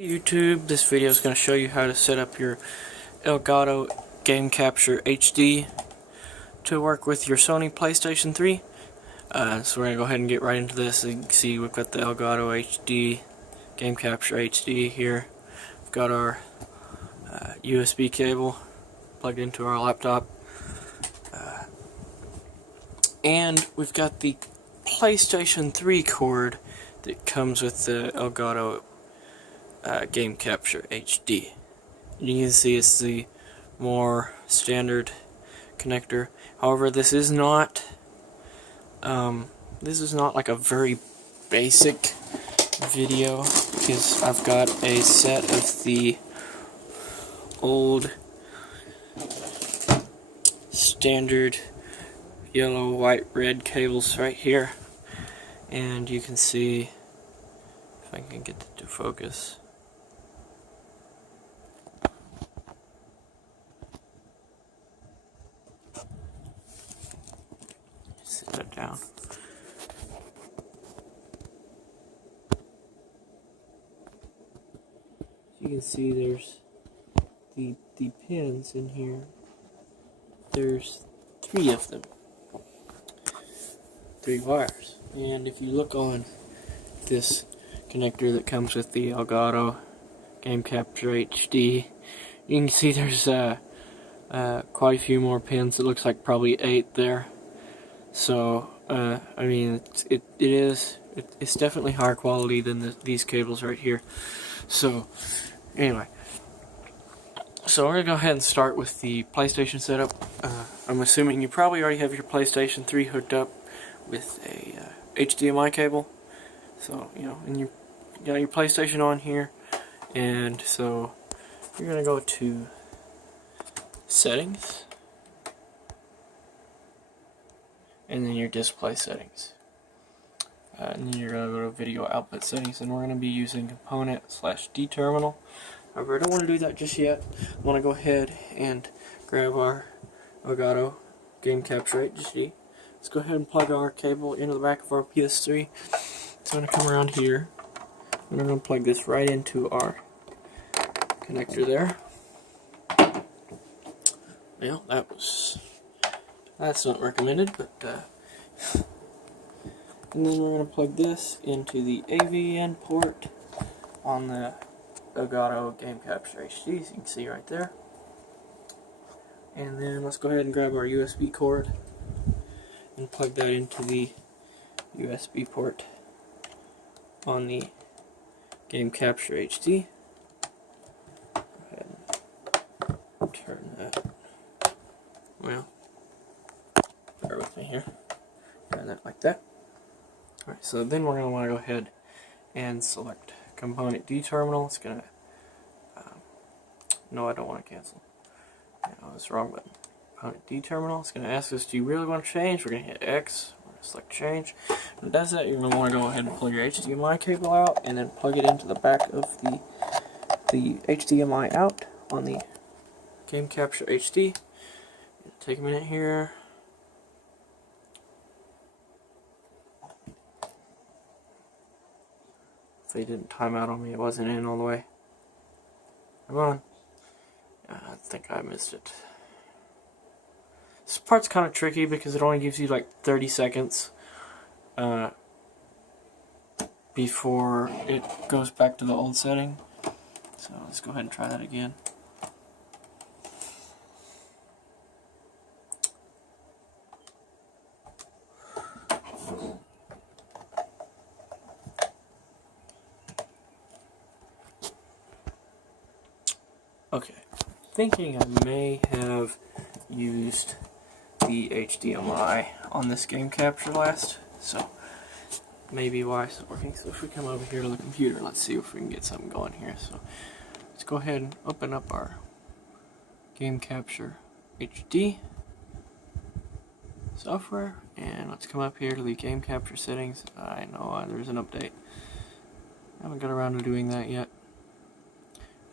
YouTube, this video is going to show you how to set up your Elgato Game Capture HD to work with your Sony PlayStation 3. So we're going to go ahead and get right into this. As you can see, we've got the Elgato HD Game Capture HD here. We've got our USB cable plugged into our laptop. And we've got the PlayStation 3 cord that comes with the Elgato Game Capture HD. You can see it's the more standard connector. However, this is not like a very basic video, because I've got a set of the old standard yellow, white, red cables right here, and you can see if I can get it to focus. Set that down. You can see there's the pins in here. There's 3 of them. 3 wires. And if you look on this connector that comes with the Elgato Game Capture HD, you can see there's quite a few more pins. It looks like probably 8 there. So I mean, it's definitely higher quality than these cables right here. So anyway, so we're gonna go ahead and start with the PlayStation setup. I'm assuming you probably already have your PlayStation 3 hooked up with a HDMI cable. So and you got your PlayStation on here, and so you're gonna go to Settings, and then your display settings, and then you're going to go to video output settings, and we're going to be using component/D terminal. However, I don't want to do that just yet. I want to go ahead and grab our Elgato Game Capture HD. Let's go ahead and plug our cable into the back of our PS3. It's going to come around here, and we're going to plug this right into our connector there. Well, that's not recommended, but and then we're going to plug this into the AV port on the Elgato Game Capture HD, as you can see right there. And then let's go ahead and grab our USB cord and plug that into the USB port on the Game Capture HD. Go ahead and turn that. Well, bear with me here. Turn that like that. Alright, so then we're going to want to go ahead and select component D terminal. It's going to, no, I don't want to cancel. No, that's the wrong button. Component D terminal. It's going to ask us, do you really want to change? We're going to hit X. We're going to select change. When it does that, you're going to want to go ahead and pull your HDMI cable out, and then plug it into the back of the HDMI out on the Game Capture HD. Take a minute here. If they didn't time out on me, it wasn't in all the way. Come on. I think I missed it. This part's kind of tricky because it only gives you like 30 seconds before it goes back to the old setting. So let's go ahead and try that again. Okay, thinking I may have used the HDMI on this Game Capture last, so maybe why it's not working. So if we come over here to the computer, let's see if we can get something going here. So let's go ahead and open up our Game Capture HD software, and let's come up here to the Game Capture settings. I know there's an update. I haven't got around to doing that yet.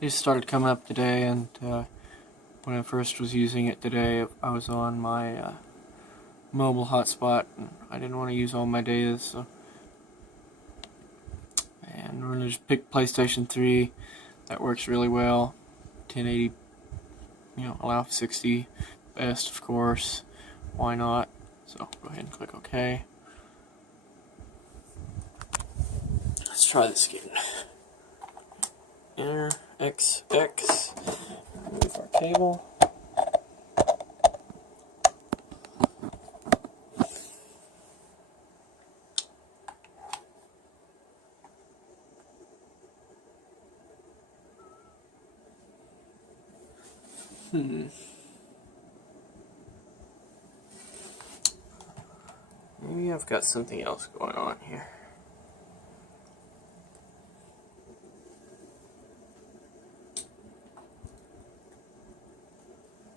It just started coming up today, and when I first was using it today, I was on my mobile hotspot, and I didn't want to use all my data, so And we're going to just pick PlayStation 3. That works really well. 1080, allow 60. Best, of course. Why not? So go ahead and click OK. Let's try this again. Enter XX. Move our cable. Maybe I've got something else going on here.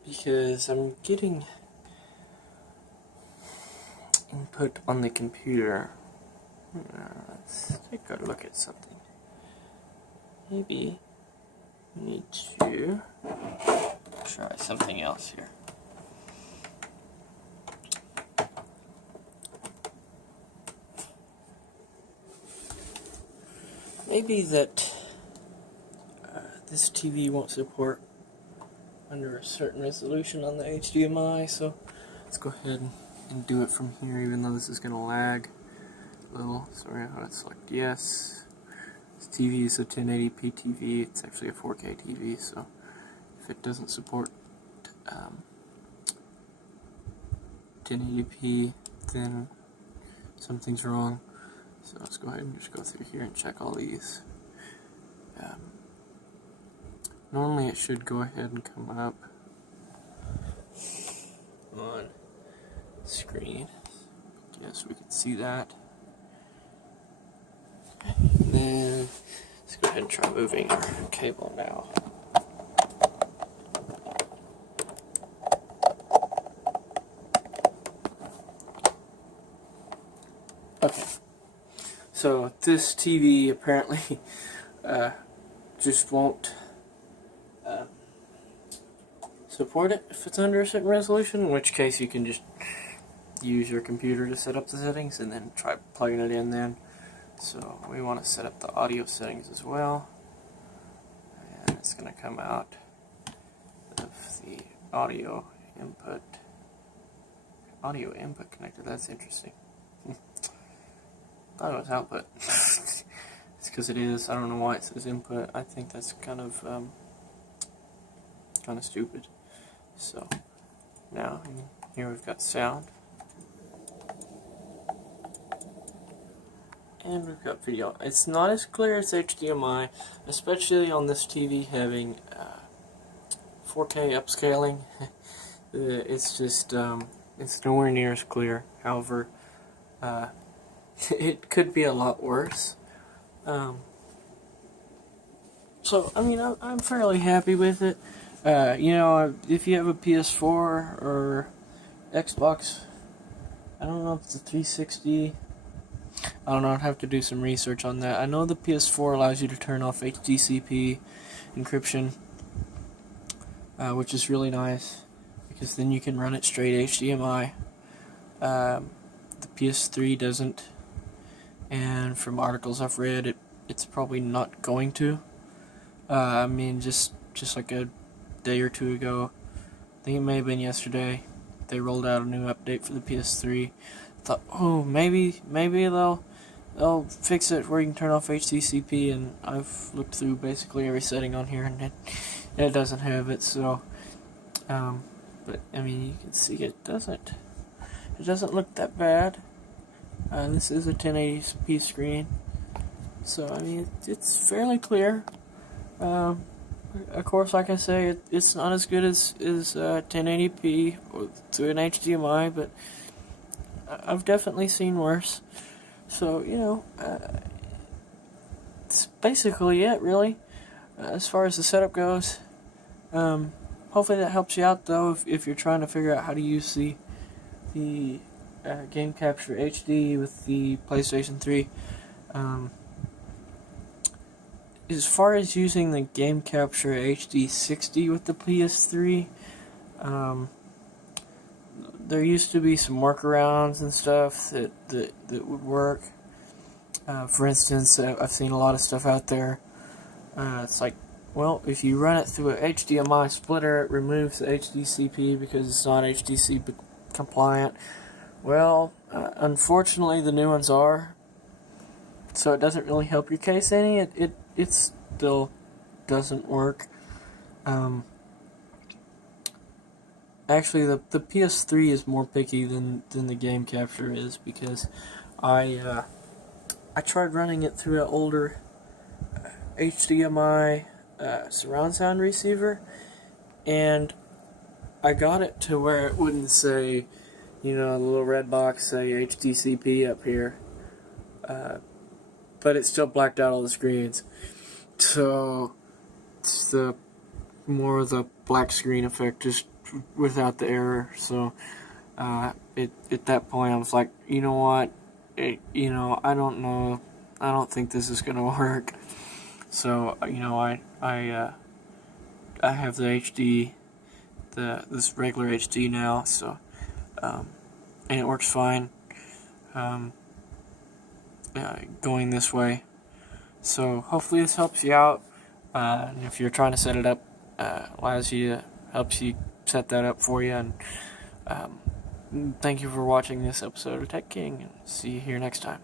Because I'm getting input on the computer. Let's take a look at something. Maybe we need to try something else here. Maybe that this TV won't support under a certain resolution on the HDMI, so let's go ahead and do it from here, even though this is going to lag a little. So we're going to select yes. This TV is a 1080p TV. It's actually a 4K TV, so if it doesn't support 1080p, then something's wrong. So let's go ahead and just go through here and check all these. Normally it should go ahead and come up on screen. Yes, we can see that. And then let's go ahead and try moving our cable now. Okay. So this TV apparently just won't support it if it's under a certain resolution, in which case you can just use your computer to set up the settings and then try plugging it in then. So we want to set up the audio settings as well, and it's going to come out of the audio input connector. That's interesting. Thought it was output. It's because it is. I don't know why it says input. I think that's kind of stupid. So now here we've got sound, and we've got video. It's not as clear as HDMI, especially on this TV having 4K upscaling. It's just it's nowhere near as clear. However, it could be a lot worse. So I mean, I'm fairly happy with it. If you have a PS4 or Xbox, I don't know if it's a 360. I don't know. I'd have to do some research on that. I know the PS4 allows you to turn off HDCP encryption, which is really nice because then you can run it straight HDMI. The PS3 doesn't, and from articles I've read, it's probably not going to. I mean, just like a day or two ago, I think it may have been yesterday, they rolled out a new update for the PS3. I thought, oh, maybe they'll fix it where you can turn off HDCP, and I've looked through basically every setting on here, and it doesn't have it. So, but I mean, you can see it doesn't look that bad. This is a 1080p screen, so I mean it's fairly clear. Of course, like I say, it's not as good as 1080p or through an HDMI, but I've definitely seen worse. So, it's basically it, really, as far as the setup goes. Hopefully that helps you out, though, if you're trying to figure out how to use the Game Capture HD with the PlayStation 3. As far as using the Game Capture HD 60 with the PS3, there used to be some workarounds and stuff that would work. For instance, I've seen a lot of stuff out there. It's like, well, if you run it through a HDMI splitter, it removes the HDCP because it's not HDCP compliant. Well, unfortunately, the new ones are, so it doesn't really help your case any. It still doesn't work. Actually, the PS3 is more picky than the Game Capture is, because I tried running it through an older HDMI surround sound receiver, and I got it to where it wouldn't say, the little red box say HDCP up here, but it still blacked out all the screens. So it's the more of the black screen effect, just without the error. So at that point I was like, you know what, I don't know, I don't think this is gonna work. So I have the HD, this regular HD now. So and it works fine. Going this way. So hopefully this helps you out. And if you're trying to set it up, helps you set that up for you. And thank you for watching this episode of Tech King. And see you here next time.